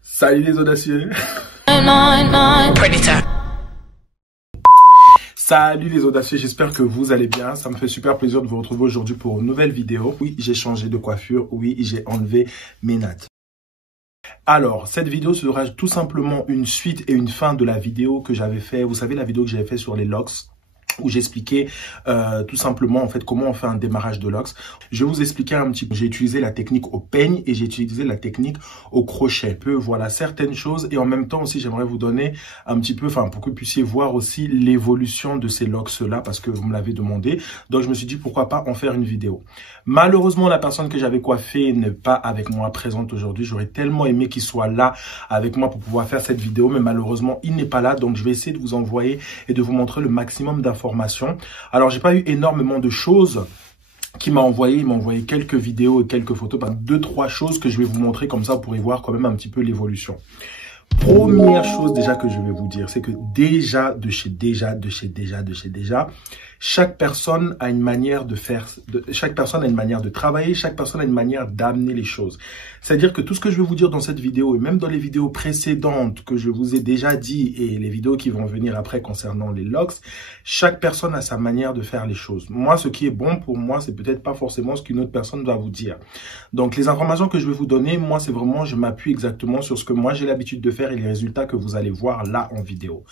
Salut les audacieux. Salut les audacieux, j'espère que vous allez bien. Ça me fait super plaisir de vous retrouver aujourd'hui pour une nouvelle vidéo. Oui, j'ai changé de coiffure. Oui, j'ai enlevé mes nattes. Alors, cette vidéo sera tout simplement une suite et une fin de la vidéo que j'avais fait. Vous savez, la vidéo que j'avais fait sur les locks, où j'expliquais tout simplement en fait comment on fait un démarrage de locks. Je vais vous expliquer un petit peu. J'ai utilisé la technique au peigne et j'ai utilisé la technique au crochet. Voilà certaines choses, et en même temps aussi j'aimerais vous donner un petit peu, pour que vous puissiez voir aussi l'évolution de ces locks là, parce que vous me l'avez demandé. Donc je me suis dit pourquoi pas en faire une vidéo. Malheureusement, la personne que j'avais coiffée n'est pas avec moi présente aujourd'hui. J'aurais tellement aimé qu'il soit là avec moi pour pouvoir faire cette vidéo, mais malheureusement il n'est pas là. Donc je vais essayer de vous envoyer et de vous montrer le maximum d'informations. Alors, j'ai pas eu énormément de choses qu'il m'a envoyé. Il m'a envoyé quelques vidéos et quelques photos, 2-3 choses que je vais vous montrer, comme ça vous pourrez voir quand même un petit peu l'évolution. Première chose déjà que je vais vous dire, c'est que déjà, chaque personne a une manière de faire, chaque personne a une manière de travailler, chaque personne a une manière d'amener les choses. C'est-à-dire que tout ce que je vais vous dire dans cette vidéo, et même dans les vidéos précédentes que je vous ai déjà dit, et les vidéos qui vont venir après concernant les locks, chaque personne a sa manière de faire les choses. Moi, ce qui est bon pour moi, c'est peut-être pas forcément ce qu'une autre personne va vous dire. Donc, les informations que je vais vous donner, moi, c'est vraiment, je m'appuie exactement sur ce que moi j'ai l'habitude de faire et les résultats que vous allez voir là en vidéo.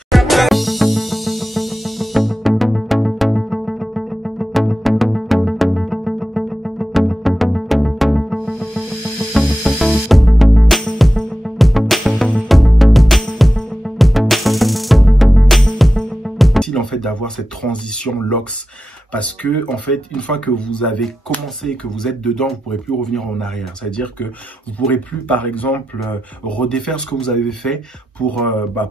En fait, d'avoir cette transition locks, parce que en fait, une fois que vous avez commencé, que vous êtes dedans, vous pourrez plus revenir en arrière. C'est-à-dire que vous pourrez plus, par exemple, redéfaire ce que vous avez fait pour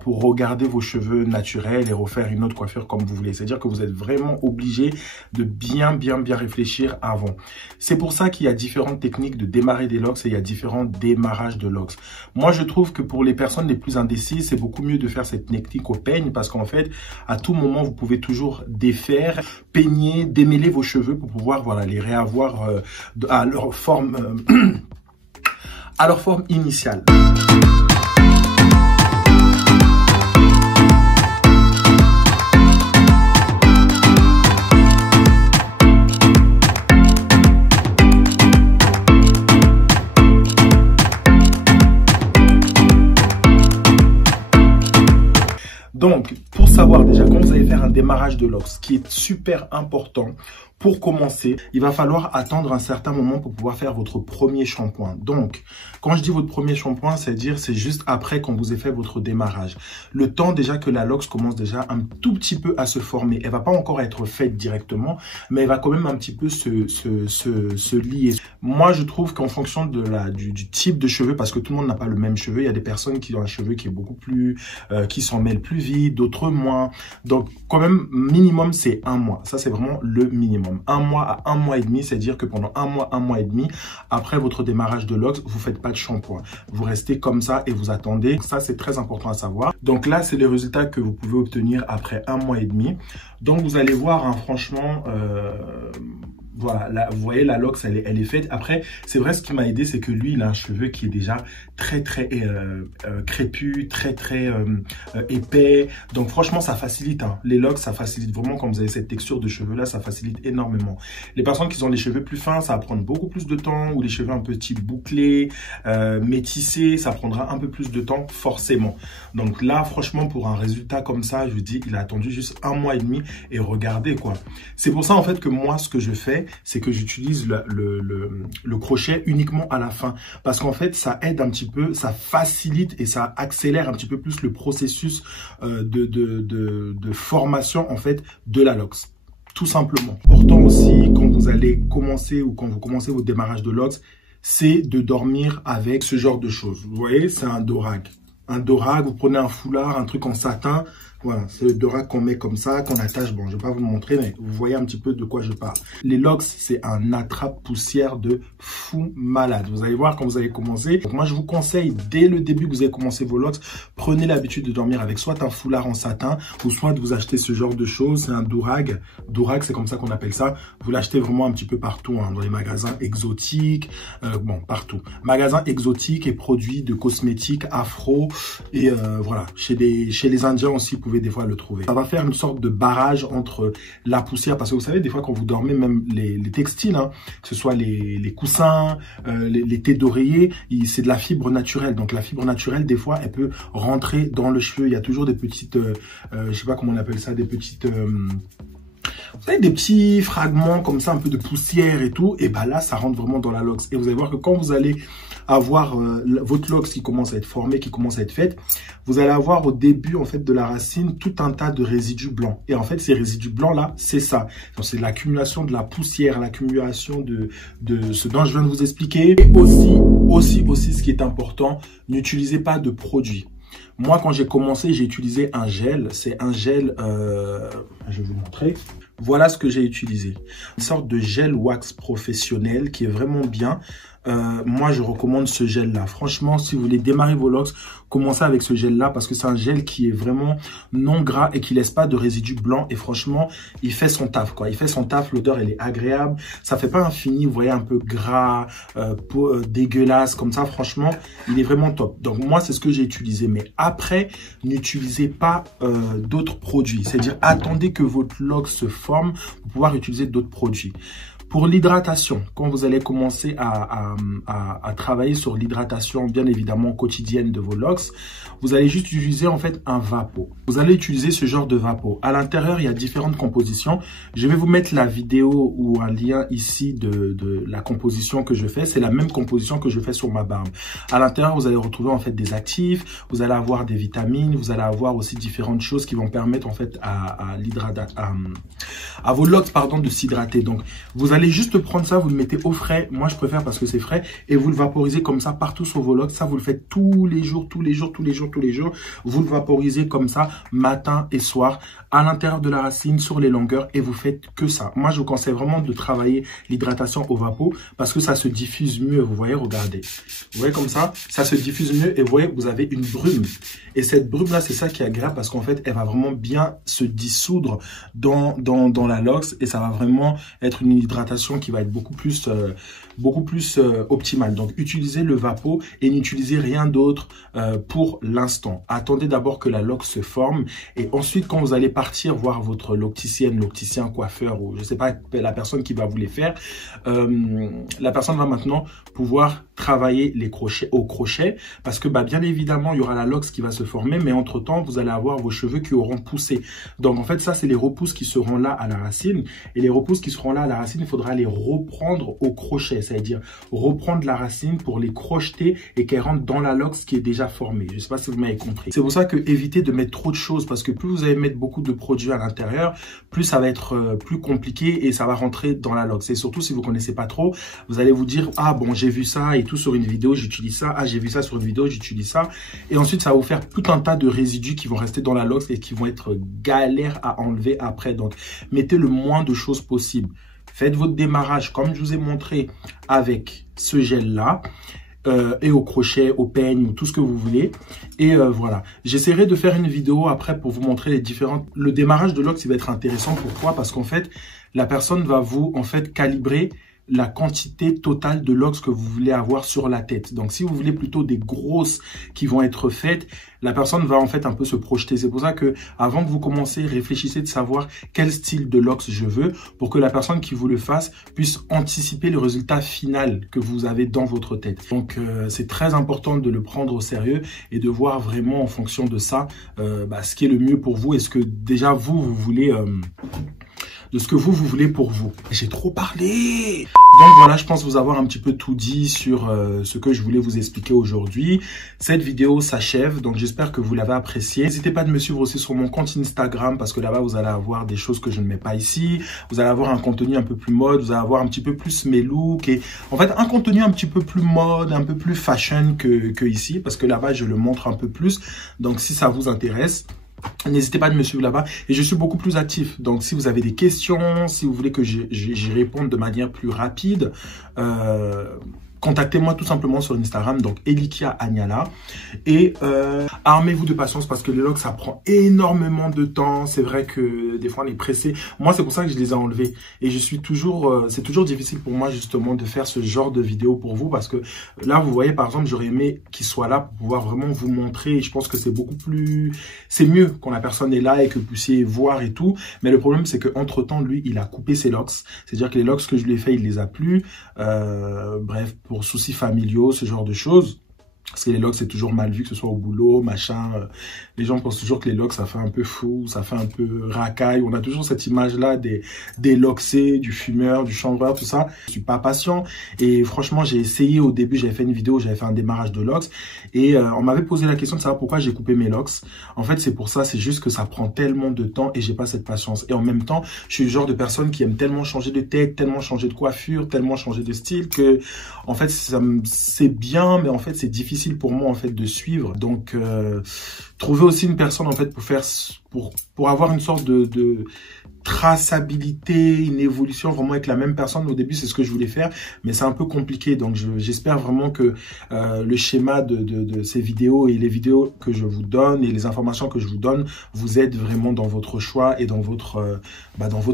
regarder vos cheveux naturels et refaire une autre coiffure comme vous voulez. C'est-à-dire que vous êtes vraiment obligé de bien réfléchir avant. C'est pour ça qu'il y a différentes techniques de démarrer des locks et il y a différents démarrages de locks. Moi, je trouve que pour les personnes les plus indécises, c'est beaucoup mieux de faire cette technique au peigne, parce qu'en fait, à tout moment, vous pouvez toujours défaire, peigner, démêler vos cheveux pour pouvoir les réavoir à leur forme initiale. Donc, pour savoir déjà, quand vous allez faire un démarrage de locks, ce qui est super important, pour commencer, il va falloir attendre un certain moment pour pouvoir faire votre premier shampoing. Donc, quand je dis votre premier shampoing, c'est juste après qu'on vous ait fait votre démarrage. Le temps déjà que la locks commence déjà un tout petit peu à se former. Elle va pas encore être faite directement, mais elle va quand même un petit peu se lier. Moi, je trouve qu'en fonction de du type de cheveux, parce que tout le monde n'a pas le même cheveu, il y a des personnes qui ont un cheveu qui est beaucoup plus, qui s'en mêlent plus vite, d'autres moins. Donc, quand même, minimum, c'est 1 mois. Ça, c'est vraiment le minimum. 1 mois à 1 mois et demi, c'est-à-dire que pendant 1 mois et demi, après votre démarrage de locks, vous faites pas de shampoing. Vous restez comme ça et vous attendez. Ça, c'est très important à savoir. Donc là, c'est les résultats que vous pouvez obtenir après 1 mois et demi. Donc, vous allez voir, franchement, voilà, là, vous voyez, la locks, elle est faite. Après, c'est vrai, ce qui m'a aidé, c'est que lui, il a un cheveu qui est déjà très crépus, très épais. Donc, franchement, ça facilite. Les locks, ça facilite vraiment. Quand vous avez cette texture de cheveux-là, ça facilite énormément. Les personnes qui ont les cheveux plus fins, ça va prendre beaucoup plus de temps. Ou les cheveux un peu type bouclés, métissés, ça prendra un peu plus de temps, forcément. Donc là, franchement, pour un résultat comme ça, je vous dis, il a attendu juste 1 mois et demi. Et regardez, quoi. C'est pour ça, en fait, que moi, ce que je fais, c'est que j'utilise le crochet uniquement à la fin, parce qu'en fait ça aide un petit peu, ça facilite et ça accélère un petit peu plus le processus de formation en fait de la locks, tout simplement. Important aussi, quand vous allez commencer ou quand vous commencez votre démarrage de locks, c'est de dormir avec ce genre de choses. Vous voyez, c'est un dorag. Un dorag, vous prenez un foulard, un truc en satin, Voilà, c'est le Durac qu'on met comme ça, qu'on attache. Bon, je vais pas vous le montrer, mais vous voyez un petit peu de quoi je parle. Les locks, c'est un attrape-poussière de fou malade. Vous allez voir quand vous allez commencer. Donc moi, je vous conseille, dès le début que vous allez commencer vos locks, prenez l'habitude de dormir avec soit un foulard en satin, ou soit de vous acheter ce genre de choses. C'est un Durac. Durac, c'est comme ça qu'on appelle ça. Vous l'achetez vraiment un petit peu partout, hein, dans les magasins exotiques, bon, partout. Magasins exotiques et produits de cosmétiques, afro, et voilà. Chez les Indiens aussi, vous pouvez des fois le trouver. Ça va faire une sorte de barrage entre la poussière, parce que vous savez, des fois quand vous dormez, même les textiles, hein, que ce soit les coussins, les têtes d'oreiller, c'est de la fibre naturelle. Donc la fibre naturelle, des fois, elle peut rentrer dans le cheveu. Il y a toujours des petites, je sais pas comment on appelle ça, des petites... vous savez, des petits fragments comme ça, un peu de poussière et tout, et ben là, ça rentre vraiment dans la locks. Et vous allez voir que quand vous allez avoir votre locks qui commence à être formée, qui commence à être faite, vous allez avoir au début en fait de la racine tout un tas de résidus blancs. Et en fait, ces résidus blancs là, c'est ça. C'est l'accumulation de la poussière, l'accumulation de ce dont je viens de vous expliquer. Et aussi, ce qui est important, n'utilisez pas de produits. Moi, quand j'ai commencé, j'ai utilisé un gel. C'est un gel, je vais vous montrer. Voilà ce que j'ai utilisé. Une sorte de gel wax professionnel qui est vraiment bien. Moi, je recommande ce gel-là. Franchement, si vous voulez démarrer vos locks, commencez avec ce gel-là parce que c'est un gel qui est vraiment non gras et qui laisse pas de résidus blancs. Et franchement, il fait son taf, quoi. Il fait son taf. L'odeur, elle est agréable. Ça fait pas un fini, vous voyez, un peu gras, dégueulasse comme ça. Franchement, il est vraiment top. Donc, moi, c'est ce que j'ai utilisé. Mais après, n'utilisez pas d'autres produits. C'est-à-dire, attendez que votre lock se forme pour pouvoir utiliser d'autres produits. Pour l'hydratation, quand vous allez commencer à travailler sur l'hydratation, bien évidemment, quotidienne de vos locks, vous allez juste utiliser en fait un vapeau. Vous allez utiliser ce genre de vapeau. À l'intérieur, il y a différentes compositions. Je vais vous mettre la vidéo ou un lien ici de la composition que je fais. C'est la même composition que je fais sur ma barbe. À l'intérieur, vous allez retrouver en fait des actifs, vous allez avoir des vitamines, vous allez avoir aussi différentes choses qui vont permettre en fait à vos locks, pardon, de s'hydrater. Donc, vous allez juste prendre ça, vous le mettez au frais. Moi, je préfère parce que c'est frais. Et vous le vaporisez comme ça partout sur vos locks. Ça, vous le faites tous les jours. Vous le vaporisez comme ça, matin et soir, à l'intérieur de la racine, sur les longueurs. Et vous faites que ça. Moi, je vous conseille vraiment de travailler l'hydratation au vapeau parce que ça se diffuse mieux. Vous voyez, regardez. Vous voyez comme ça se diffuse mieux. Et vous voyez, vous avez une brume. Et cette brume-là, c'est ça qui est agréable parce qu'en fait, elle va vraiment bien se dissoudre dans la locks. Et ça va vraiment être une hydratation qui va être beaucoup plus optimale. Donc, utilisez le vapeau et n'utilisez rien d'autre pour l'instant. Attendez d'abord que la lock se forme et ensuite, quand vous allez partir voir votre locticienne, locticien, coiffeur ou je sais pas, la personne qui va vous les faire, la personne va maintenant pouvoir travailler les crochets au crochet parce que bien évidemment, il y aura la lock qui va se former, mais entre-temps, vous allez avoir vos cheveux qui auront poussé. Donc, en fait, ça, c'est les repousses qui seront là à la racine et les repousses qui seront là à la racine, il faudra les reprendre au crochet, c'est-à-dire reprendre la racine pour les crocheter et qu'elles rentrent dans la lock qui est déjà formée. Je ne sais pas si vous m'avez compris. C'est pour ça que évitez de mettre trop de choses parce que plus vous allez mettre beaucoup de produits à l'intérieur, plus ça va être plus compliqué et ça va rentrer dans la lock. C'est surtout si vous ne connaissez pas trop, vous allez vous dire « Ah bon, j'ai vu ça et tout sur une vidéo, j'utilise ça. Ah, j'ai vu ça sur une vidéo, j'utilise ça. » Et ensuite, ça va vous faire tout un tas de résidus qui vont rester dans la lock et qui vont être galères à enlever après. Donc, mettez le moins de choses possible. Faites votre démarrage comme je vous ai montré avec ce gel-là. Et au crochet, au peigne ou tout ce que vous voulez. Et voilà. J'essaierai de faire une vidéo après pour vous montrer les différentes... Le démarrage de locks, il va être intéressant. Pourquoi? Parce qu'en fait, la personne va vous calibrer la quantité totale de locks que vous voulez avoir sur la tête. Donc, si vous voulez plutôt des grosses qui vont être faites, la personne va en fait un peu se projeter. C'est pour ça que avant que vous commencez, réfléchissez de savoir quel style de locks je veux pour que la personne qui vous le fasse puisse anticiper le résultat final que vous avez dans votre tête. Donc, c'est très important de le prendre au sérieux et de voir vraiment en fonction de ça ce qui est le mieux pour vous et ce que déjà vous voulez... de ce que vous voulez pour vous. J'ai trop parlé. Donc voilà, je pense vous avoir un petit peu tout dit sur ce que je voulais vous expliquer aujourd'hui. Cette vidéo s'achève, donc j'espère que vous l'avez appréciée. N'hésitez pas de me suivre aussi sur mon compte Instagram parce que là-bas, vous allez avoir des choses que je ne mets pas ici. Vous allez avoir un contenu un peu plus mode, vous allez avoir un petit peu plus mes looks et en fait, un contenu un petit peu plus mode, un peu plus fashion que ici parce que là-bas, je le montre un peu plus. Donc si ça vous intéresse, N'hésitez pas à me suivre là-bas et je suis beaucoup plus actif. Donc, si vous avez des questions, si vous voulez que j'y réponde de manière plus rapide, contactez-moi tout simplement sur Instagram, donc Elikia Agnala. Et armez-vous de patience parce que les locks, ça prend énormément de temps. C'est vrai que des fois, on est pressé. Moi, c'est pour ça que je les ai enlevés. Et je suis toujours, c'est toujours difficile pour moi justement de faire ce genre de vidéo pour vous parce que là, vous voyez, par exemple, j'aurais aimé qu'il soit là pour pouvoir vraiment vous montrer. Et je pense que c'est beaucoup plus, c'est mieux quand la personne est là et que vous puissiez voir et tout. Mais le problème, c'est qu'entre temps, lui, il a coupé ses locks. C'est-à-dire que les locks que je lui ai fait, il les a plus. Bref, pour soucis familiaux, ce genre de choses. Parce que les locks, c'est toujours mal vu, que ce soit au boulot, machin. Les gens pensent toujours que les locks, ça fait un peu fou, ça fait un peu racaille. On a toujours cette image-là des locksés, du fumeur, du chanvreur, tout ça. Je suis pas patient. Et franchement, j'ai essayé au début, j'avais fait une vidéo, j'avais fait un démarrage de locks. Et on m'avait posé la question de savoir pourquoi j'ai coupé mes locks. En fait, c'est pour ça, c'est juste que ça prend tellement de temps et j'ai pas cette patience. Et en même temps, je suis le genre de personne qui aime tellement changer de tête, tellement changer de coiffure, tellement changer de style que, en fait, c'est bien, mais en fait, c'est difficile pour moi en fait de suivre. Donc trouver aussi une personne en fait pour avoir une sorte de traçabilité, une évolution vraiment avec la même personne. Au début, c'est ce que je voulais faire, mais c'est un peu compliqué. Donc, j'espère vraiment que le schéma de ces vidéos et les vidéos que je vous donne et les informations que je vous donne vous aident vraiment dans votre choix et dans votre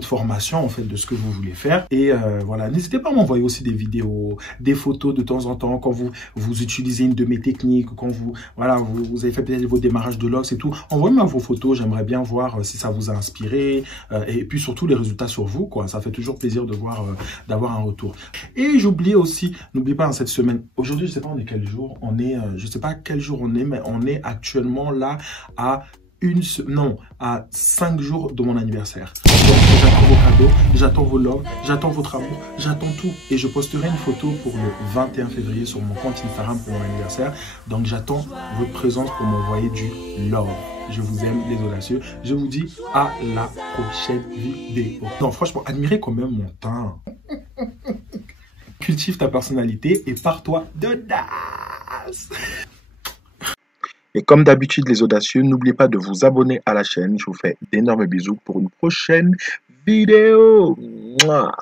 formation en fait de ce que vous voulez faire. Et voilà, n'hésitez pas à m'envoyer aussi des vidéos, des photos de temps en temps quand vous utilisez une de mes techniques, quand vous avez fait peut-être vos démarrages de locks et tout. Envoyez-moi vos photos, j'aimerais bien voir si ça vous a inspiré. Et puis surtout les résultats sur vous, quoi. Ça fait toujours plaisir de voir, d'avoir un retour. Et j'oublie aussi, n'oubliez pas, cette semaine, aujourd'hui, je sais pas on est quel jour, on est, je sais pas quel jour on est, mais on est actuellement là à 5 jours de mon anniversaire. Donc j'attends vos cadeaux, j'attends vos loves, j'attends votre amour, j'attends tout. Et je posterai une photo pour le 21 février sur mon compte Instagram pour mon anniversaire. Donc j'attends votre présence pour m'envoyer du love. Je vous aime les audacieux. Je vous dis à la prochaine vidéo. Non, franchement, admirez quand même mon teint. Cultive ta personnalité et pars-toi d'audace. Et comme d'habitude, les audacieux, n'oubliez pas de vous abonner à la chaîne. Je vous fais d'énormes bisous pour une prochaine vidéo. Mouah.